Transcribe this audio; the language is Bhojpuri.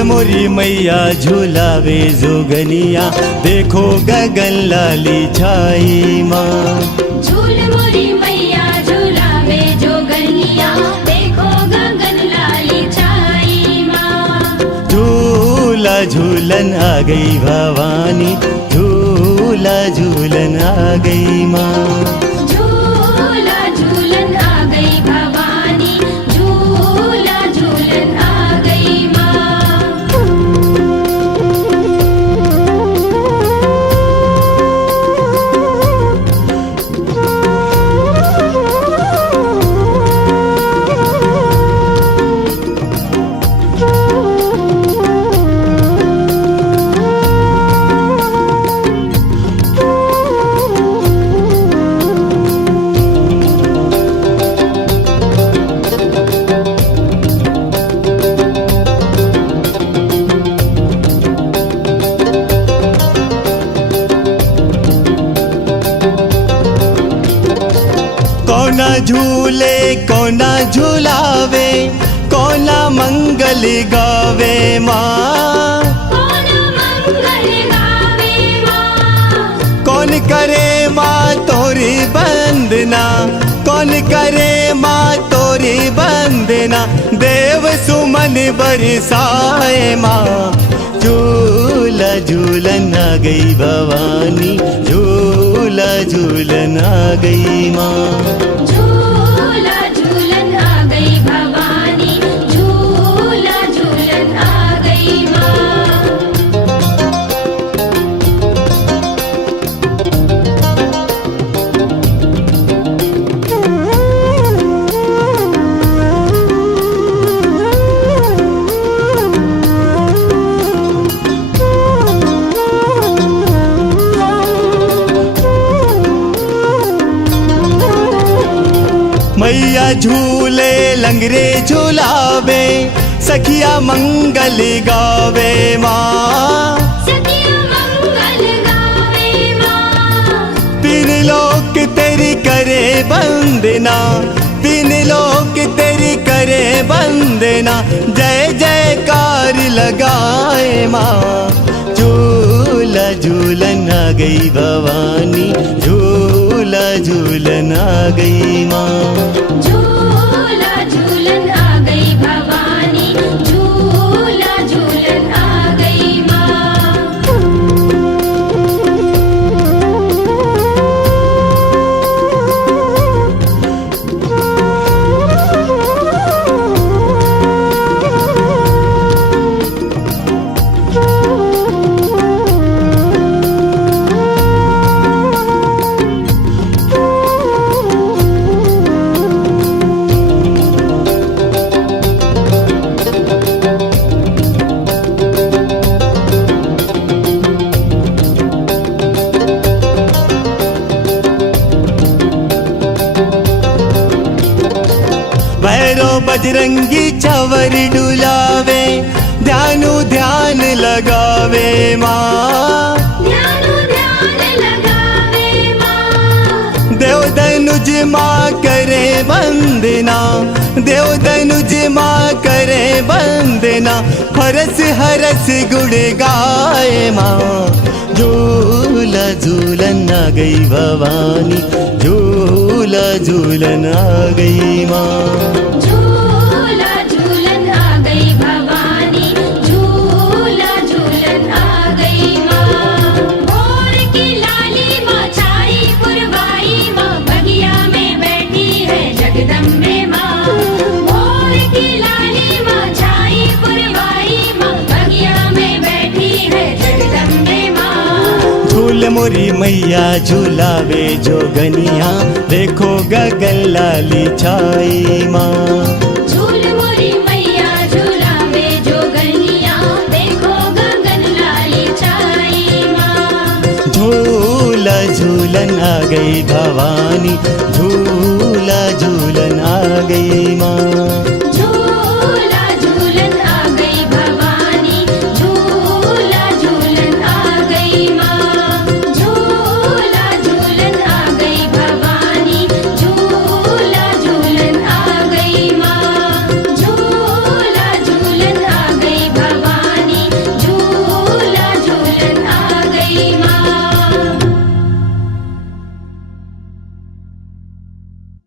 झूल मोरी मैया झूलावे जोगनिया, देखो गगन लाली छाई माँ। झूल मोरी मैया झूलावे जोगनिया, देखो गगन लाली छाई माँ। झूला झूलन आ गई भवानी, झूला झूलन आ गई माँ। झूला झूलन आ गई भवानी, झूला झूलन आ गई माँ। कौना झूले कौना झूलावे, कौना मंगल गावे माँ। कौन मंगल गावे माँ। कौन करे माँ तोरी वंदना, कौन करे माँ तोरी वंदना, देव सुमन बरसाए माँ। झूला झूलन आ गई भवानी, झूला झूलन आ गई माँ। झूला झूलन आ गई भवानी, झूला झूलन आ गई माँ। मैया झूले लंगरे झूलावे, सखिया मंगल गावे माँ। सखिया मंगल गावे माँ। तीन लोक तेरी करे वंदना, तीन लोक तेरी करे वंदना, जय जयकार लगाए माँ। झूला झूलन आ गई भवानी, झूला झूलन आ गई माँ। झूला झूलन आ गई भवानी, झूला झूलन आ गई माँ। भैरव बजरंगी चवर डुलावे, ध्यानु ध्यान लगावे माँ। ध्यानु ध्यान लगावे माँ। देव धनुज माँ करे वंदना, देव धनुज माँ करे वंदना, हरस हरस गुण गाए माँ। झूला झूलन आ गई भवानी, झूला झूलन आ गई माँ। झूला झूलन आ गई भवानी, झूला झूलन आ गई माँ। भोर की लाली माँ छाई पुरवाई माँ, बगिया में बैठी है जगदम्बे माँ। भोर की लाली माँ छाई पुरवाई माँ, बगिया में बैठी है जगदम्बे माँ। झूल मोरी मैया झूलावे जोगनिया, देखो गगन लाली छाई माँ। झूल मोरी मैया झूलावे जोगनिया, देखो गगन लाली छाई माँ। झूला झूलन आ गई भवानी, झूला झूलन आ गई